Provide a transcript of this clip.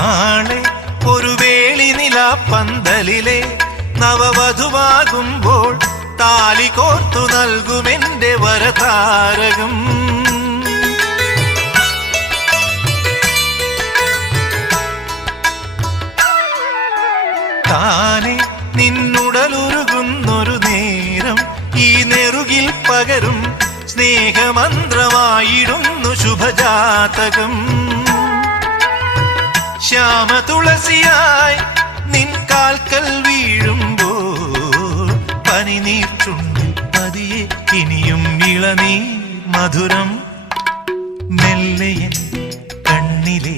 നാളെ ഒരു വേളി നിലാപ്പന്തലിലെ നവവധുവാകുമ്പോൾ താലി കോർത്തു നൽകുമെന്റെ വരതാരകം. താനെ നിന്നുടലുരുകുന്നൊരു നേരം ഈ നെറുകിൽ പകരും സ്നേഹമന്ത്രമായിടുന്നു ശുഭജാതകം. ശ്യാമതുളസിയായി നിൻ കാൽക്കൽ വീഴുമ്പോൾ പനിനീർച്ചുണ്ടിൽ പതിയെ ഇനിയും ഇളനീർ മധുരം. മെല്ലയൻ കണ്ണിലെ